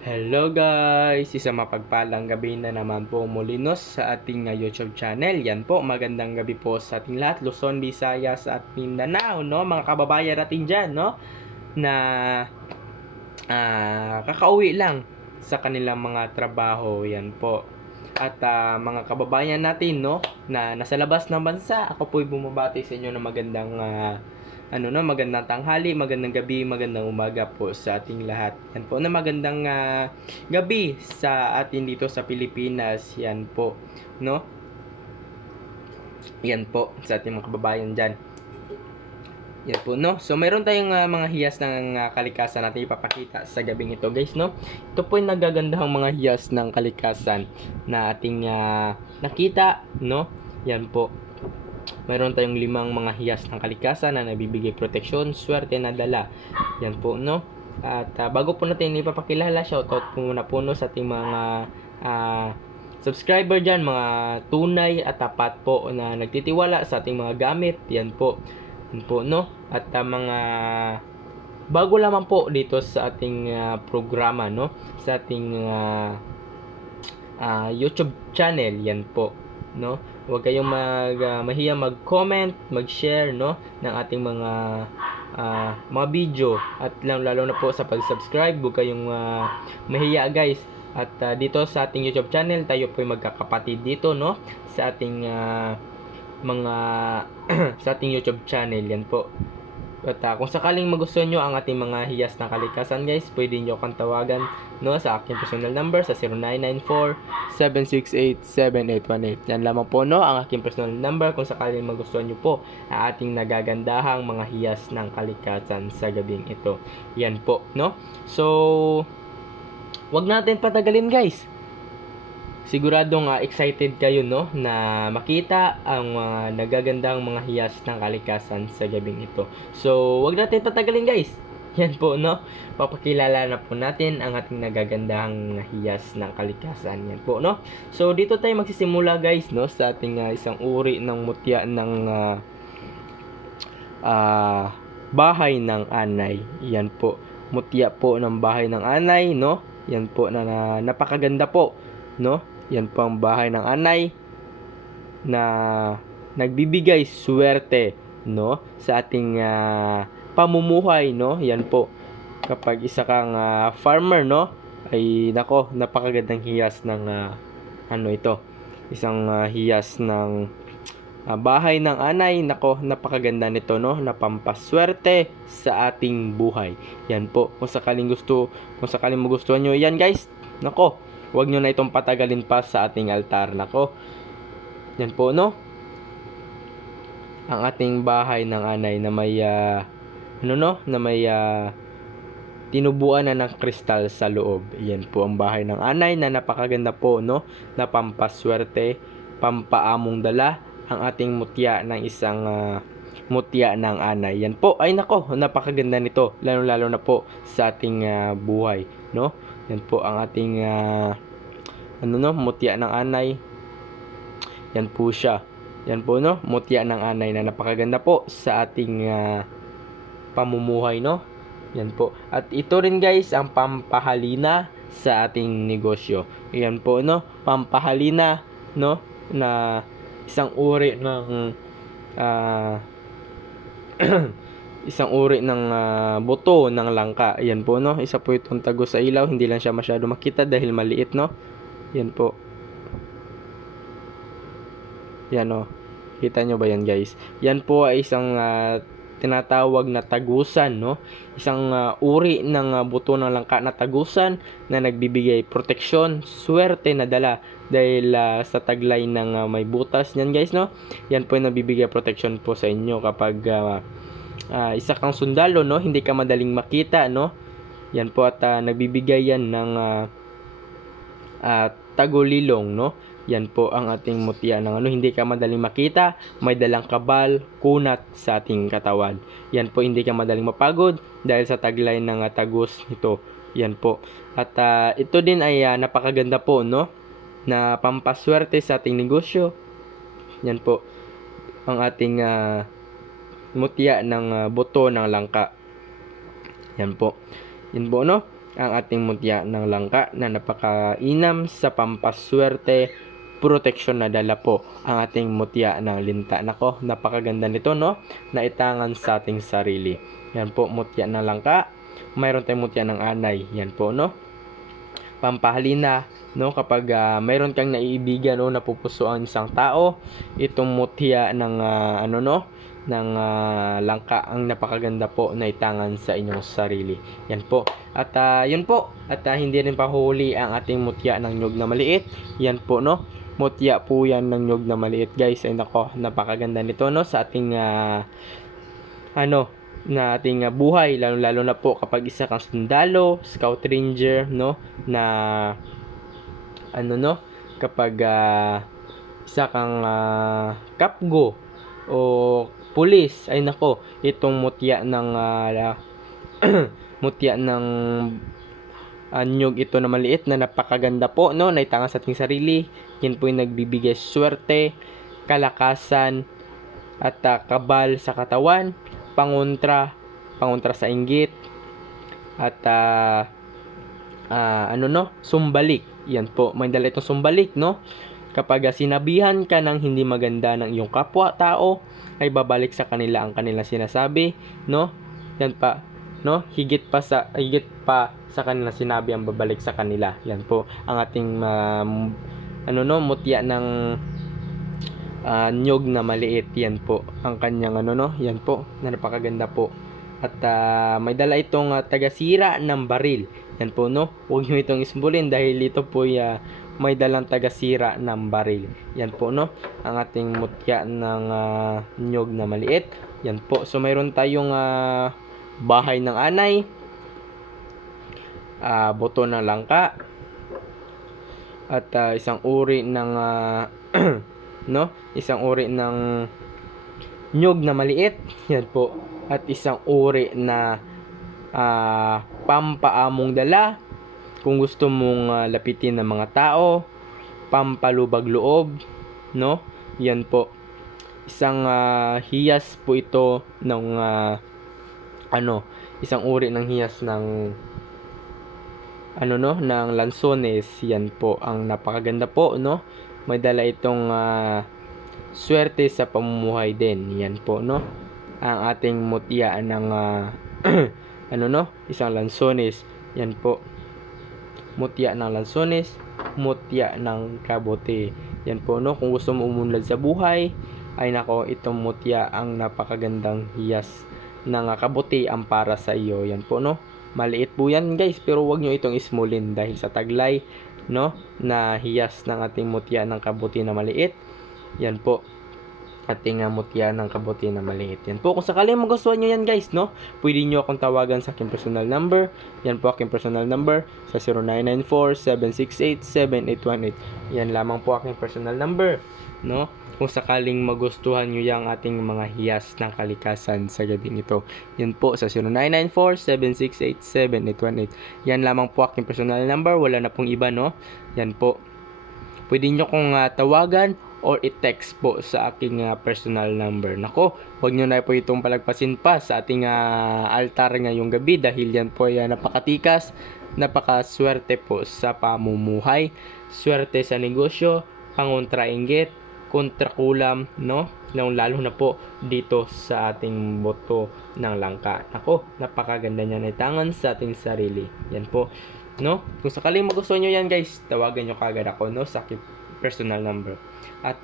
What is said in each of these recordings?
Hello guys! Isang mapagpalang gabi na naman po muli sa ating YouTube channel. Yan po, magandang gabi po sa ating lahat, Luzon, Visayas at Mindanao, no? Mga kababayan natin dyan, no? Na kakauwi lang sa kanilang mga trabaho, yan po. At mga kababayan natin, no? Na nasa labas ng bansa, ako po'y bumabati sa inyo ng magandang magandang tanghali, magandang gabi, magandang umaga po sa ating lahat. Yan po na magandang gabi sa atin dito sa Pilipinas. Yan po, no? Yan po sa ating mga kababayan diyan. Yan po, no? So, mayroon tayong mga hiyas ng kalikasan natin ipapakita sa gabing ito, guys, no? Ito po yung nagagandahang mga hiyas ng kalikasan na ating nakita, no? Yan po. Mayroon tayong 5 mga hiyas ng kalikasan na nabibigay proteksyon, swerte na dala. Yan po, no? At bago po natin ipapakilala, shoutout po muna po no, sa ating mga subscriber dyan, mga tunay at tapat po na nagtitiwala sa ating mga gamit. Yan po. Yan po, no? At mga bago lamang po dito sa ating programa, no? Sa ating YouTube channel, yan po, no? Huwag kayong mahiya mag-comment, mag-share, no, ng ating mga video at lalo na po sa pag-subscribe. Huwag kayong mahiya, guys. At dito sa ating YouTube channel, tayo po ay magkakapatid dito, no, sa ating mga sa ating YouTube channel, yan po. At kung sakaling magustuhan nyo ang ating mga hiyas ng kalikasan, guys, pwede nyo akong tawagan, no, sa aking personal number sa 0994-768-7818. Yan lamang po, no, ang aking personal number kung sakaling magustuhan nyo po ang ating nagagandahang mga hiyas ng kalikasan sa gabing ito. Yan po, no. So, wag natin patagalin, guys. Siguradong excited kayo, no, na makita ang nagagandang mga hiyas ng kalikasan sa gabing ito. So, wag natin patagalin, guys. Yan po, no. Papakilala na po natin ang ating nagagandang hiyas ng kalikasan. Yan po, no. So, dito tayo magsisimula, guys, no, sa ating isang uri ng mutya ng bahay ng anay. Yan po. Mutya po ng bahay ng anay, no. Yan po na napakaganda po, no. Yan po ang bahay ng anay na nagbibigay swerte, no, sa ating pamumuhay, no. Yan po. Kapag isa kang farmer, no, ay nako, napakagandang hiyas ng ito. Isang hiyas ng bahay ng anay, nako, napakaganda nito, no, na pampaswerte sa ating buhay. Yan po. Kung sakaling magustuhan nyo yan, guys, nako, huwag nyo na itong patagalin pa sa ating altar. Nako. Yan po, no? Ang ating bahay ng anay na may tinubuan na ng kristal sa loob. Yan po ang bahay ng anay na napakaganda po, no? Na pampaswerte, pampaamong dala ang ating mutya ng isang mutya ng anay. Yan po. Ay nako, napakaganda nito. Lalo-lalo na po sa ating buhay, no? Yan po ang ating mutya ng anay. Yan po siya. Yan po, no, mutya ng anay na napakaganda po sa ating pamumuhay, no. Yan po. At ito rin, guys, ang pampahalina sa ating negosyo. Yan po, no, pampahalina, no, na isang uri ng isang uri ng buto ng langka. Yan po, no. Isa po itong tago sa ilaw. Hindi lang siya masyado makita dahil maliit, no. Yan po. Yan, no. Kita nyo ba yan, guys? Yan po ay isang tinatawag na tagusan, no. Isang uri ng buto ng langka na tagusan na nagbibigay proteksyon, swerte na dala dahil sa taglay ng may butas niyan, guys, no. Yan po yung nabibigay proteksyon po sa inyo kapag isa kang sundalo, no, hindi ka madaling makita, no. Yan po at nagbibigay yan ng tagulilong, no. Yan po ang ating mutya ng hindi ka madaling makita, may dalang kabal, kunat sa ating katawan. Yan po, hindi ka madaling mapagod dahil sa taglay ng tagus nito. Yan po. At ito din ay napakaganda po, no, na pampaswerte sa ating negosyo. Yan po ang ating mutya ng buto ng langka. Yan po. Yan po, no. ang ating mutya ng langka na napakainam sa pampaswerte, proteksyon na dala po ang ating mutya ng linta. Nako, napakaganda nito, no? Naitangan sa ating sarili. Yan po, mutya ng langka. Mayroon tayong mutya ng anay. Yan po, no? Pampahalina, no? Kapag mayroon kang naiibigan o napupuso ang isang tao, itong mutya ng ng langka ang napakaganda po na itangan sa inyong sarili. Yan po. At yun po. At hindi rin pahuli ang ating mutya ng nyug na maliit. Yan po, no? Mutya po yan ng nyug na maliit, guys. Ay nako, napakaganda nito, no? Sa ating na ating buhay, lalo na po kapag isa kang sundalo, scout ranger, no? Na kapag isa kang kapgo o pulis, ay nako, itong mutya ng mutya ng nyug ito na maliit na napakaganda po, no? Naitangan sa ating sarili. Yan po yung nagbibigay swerte, kalakasan, at kabal sa katawan, pangontra sa inggit, at sumbalik. Yan po, may dala itong sumbalik, no? Kapag sinabihan ka ng hindi maganda ng iyong kapwa-tao, ay babalik sa kanila ang kanilang sinasabi, no? Yan pa, no? Higit pa sa kanilang sinabi ang babalik sa kanila. Yan po ang ating mutya ng nyug na maliit. Yan po ang kanyang yan po, napakaganda po. At may dala itong tagasira ng baril. Yan po, no? Huwag nyo itong ismulin dahil ito po may dalang tagasira ng baril. Yan po, no? Ang ating mutya ng nyug na maliit. Yan po. So mayroon tayong bahay ng anay, buto ng langka, at isang uri ng isang uri ng nyug na maliit. Yan po. At isang uri na pampaamong dala kung gusto mong lapitin ng mga tao, pampalubag loob, no? Yan po. Isang hiyas po ito ng isang uri ng hiyas ng ng lansones. Yan po ang napakaganda po, no? May dala itong swerte sa pamumuhay din. Yan po, no? Ang ating mutya ng isang lansones. Yan po, mutya ng lansones, mutya ng kabote. Yan po, no? Kung gusto mo umunlad sa buhay, ay nako, itong mutya ang napakagandang hiyas ng kabote ang para sa iyo. Yan po, no? Maliit po yan, guys, pero wag nyo itong ismulin dahil sa taglay, no, na hiyas ng ating mutya ng kabote na maliit. Yan po, ating mutya ng kabote na maliit. Yan po, kung sakaling magustuhan nyo yan, guys, no, pwede nyo akong tawagan sa aking personal number. Yan po aking personal number sa 0994-768-7818. Yan lamang po aking personal number, no? Kung sakaling magustuhan nyo yung ating mga hiyas ng kalikasan sa gabing ito. Yan po sa 0994-768-7818. Yan lamang po aking personal number. Wala na pong iba, no? Yan po. Pwede nyo kong tawagan or i-text po sa aking personal number. Nako, huwag nyo na po itong palagpasin pa sa ating altar ngayong gabi dahil yan po ay napakatikas, napakaswerte po sa pamumuhay, swerte sa negosyo, pangontrainggit, kontrakulam, no? Lalo na po dito sa ating boto ng langka. Nako, napakaganda niya na itangan sa ating sarili. Yan po, no? Kung sakaling magustuhan nyo yan, guys, tawagan nyo kagad ako, no, sa aking personal number. At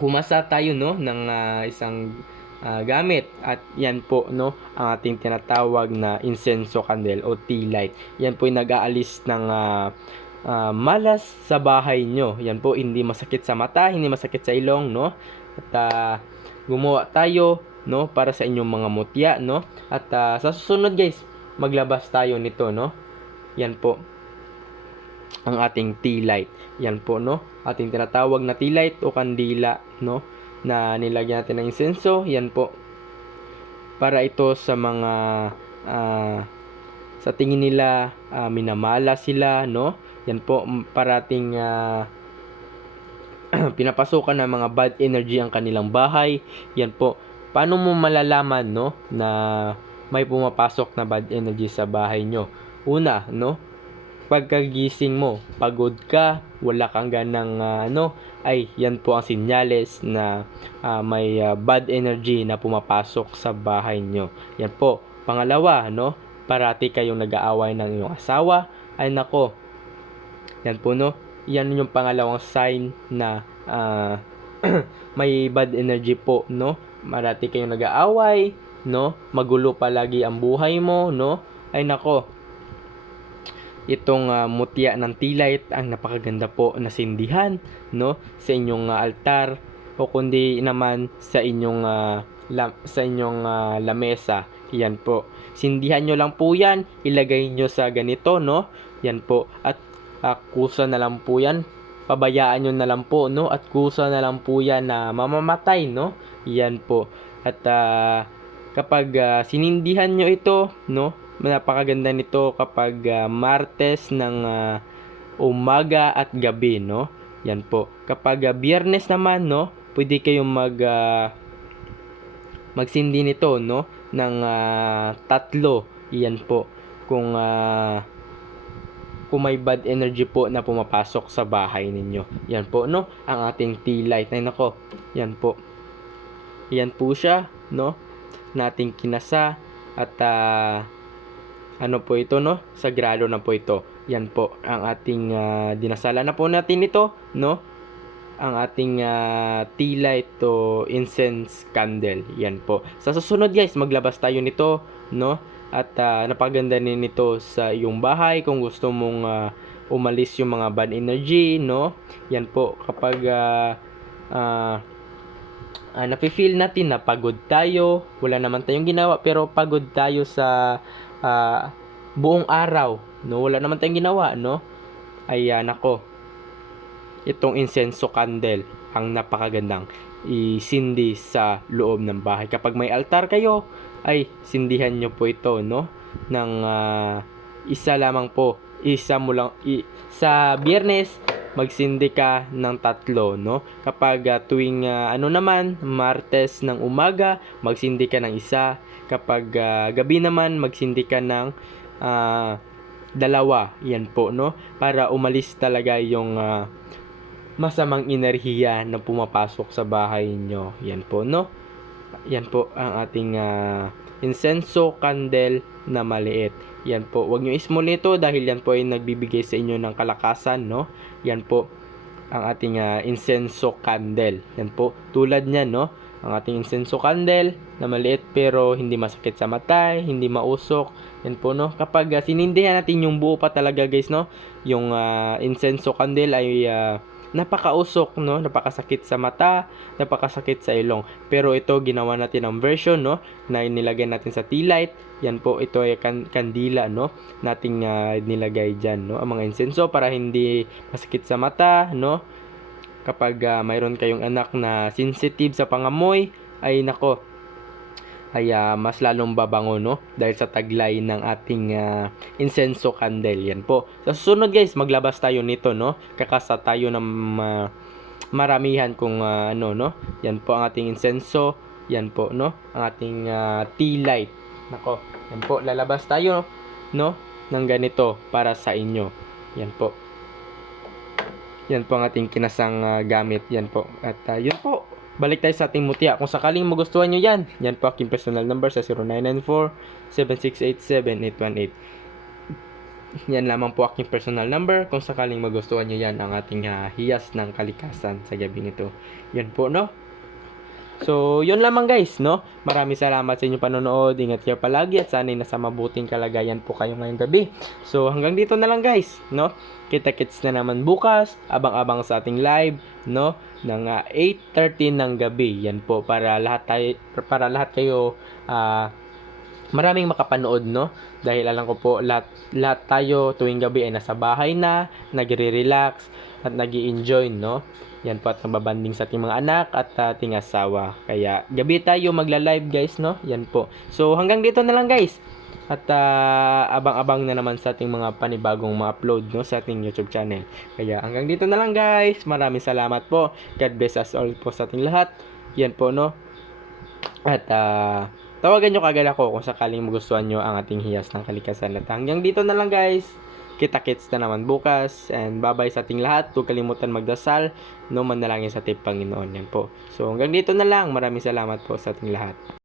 kumasa tayo, no, ng isang gamit, at yan po, no, ang ating tinatawag na incenso candle o tea light. Yan po yung nag-aalis ng malas sa bahay nyo. Yan po, hindi masakit sa mata, hindi masakit sa ilong, no? At gumawa tayo, no, para sa inyong mga mutya, no? At sa susunod, guys, maglabas tayo nito, no? Yan po ang ating tea light. Yan po, no, ating tinatawag na tea light o kandila, no, na nilagyan natin ng insenso. Yan po, para ito sa mga sa tingin nila minamala sila, no? Yan po, parating pinapasukan ng mga bad energy ang kanilang bahay. Yan po, paano mo malalaman, no, na may pumapasok na bad energy sa bahay nyo? Una, no? Pagkagising mo, pagod ka, wala kang ganang ay yan po ang sinyales na may bad energy na pumapasok sa bahay nyo. Yan po. Pangalawa, no? Parati kayong nag-aaway ng iyong asawa, ay nako, yan po, no? Yan yung pangalawang sign na may bad energy po, no? Marati kayong nag-aaway, no? Magulo palagi ang buhay mo, no? Ay nako, itong mutya ng tea light ang napakaganda po na sindihan, no, sa inyong altar, o kundi naman sa inyong lamesa. Yan po, sindihan nyo lang po yan, ilagay nyo sa ganito, no, yan po, at kusa na lang po yan, pabayaan nyo na lang po, no, at kusa na lang po yan na mamamatay, no, yan po. At kapag sinindihan nyo ito, no, napakaganda nito kapag Martes ng umaga at gabi, no? Yan po. Kapag Biyernes naman, no, pwede kayong magsindi nito, no, ng 3. Yan po. Kung may bad energy po na pumapasok sa bahay ninyo. Yan po, no? Ang ating tea light. Ay nako. Yan po. Yan po siya, no? Nating kinasa at ano po ito, no? Sagrado na po ito. Yan po ang ating dinasalan na po natin ito, no? Ang ating tea light to incense candle. Yan po. Sa susunod guys, maglabas tayo nito, no? At napaganda din nito sa iyong bahay kung gusto mong umalis yung mga bad energy, no? Yan po, kapag nafe-feel natin na pagod tayo, wala naman tayong ginawa, pero pagod tayo sa buong araw, no, wala naman tayong ginawa, no, ayan ako, itong incenso candle ang napakagandang isindi sa loob ng bahay. Kapag may altar kayo, ay sindihan nyo po ito, no, ng isa lamang po, isa mo lang sa Biyernes magsindi ka ng 3, no? Kapag tuwing naman, Martes ng umaga, magsindi ka ng 1. Kapag gabi naman, magsindi ka ng 2. Yan po, no? Para umalis talaga yung masamang enerhiya na pumapasok sa bahay nyo. Yan po, no? Yan po ang ating incenso candle na maliit. Yan po, wag nyo ismol nito dahil yan po ay nagbibigay sa inyo ng kalakasan, no? Yan po ang ating incenso candle. Yan po, tulad niyan, no? Ang ating incenso candle na maliit pero hindi masakit sa mata, hindi mausok. Yan po, no? Kapag sinindihan natin yung buo pa talaga, guys, no? Yung incenso candle ay napakausok, no? Napakasakit sa mata, napakasakit sa ilong. Pero ito, ginawa natin ang version, no? Na inilagay natin sa tea light. Yan po, ito ay kandila, no? Nating nilagay dyan, no? Ang mga insenso para hindi masakit sa mata, no? Kapag mayroon kayong anak na sensitive sa pangamoy, ay nako, ay mas lalong babango, no? Dahil sa taglay ng ating incenso candle. Yan po. Sa susunod guys, maglabas tayo nito, no? Kakasa tayo ng maramihan kung no? Yan po ang ating incenso. Yan po, no? Ang ating tea light. Nako, yan po. Lalabas tayo, no? Ng ganito para sa inyo. Yan po. Yan po ang ating kinasang gamit. Yan po. At yun po. Balik tayo sa ating mutya. Kung sakaling magustuhan nyo yan, yan po aking personal number sa 0994-7687-818. Yan lamang po aking personal number. Kung sakaling magustuhan nyo yan, ang ating hiyas ng kalikasan sa gabi nito. Yan po, no? So, yun lamang guys, no? Maraming salamat sa inyong panonood. Ingat kayo palagi at sana'y nasa mabuting kalagayan po kayo ngayong gabi. So, hanggang dito na lang guys, no? Kita-kits na naman bukas. Abang-abang sa ating live, no? Ng 8:30 ng gabi. Yan po, para lahat kayo maraming makapanood, no? Dahil alam ko po, lahat tayo tuwing gabi ay nasa bahay na, nagre-relax at nag-i-enjoy, no? Yan po, at nababanding sa ating mga anak at ating asawa. Kaya gabi tayo magla-live guys, no? Yan po. So hanggang dito na lang guys. At abang-abang na naman sa ating mga panibagong ma-upload, no, sa ating YouTube channel. Kaya hanggang dito na lang guys. Maraming salamat po. God bless us all po sa ating lahat. Yan po, no? At tawagan nyo kagad ako kung sakaling magustuhan nyo ang ating hiyas ng kalikasan. At hanggang dito na lang guys. Kita-kits na naman bukas. And bye-bye sa ating lahat. Huwag kalimutan magdasal. No, manalangin sa ating Panginoon. Yan po. So hanggang dito na lang. Maraming salamat po sa ating lahat.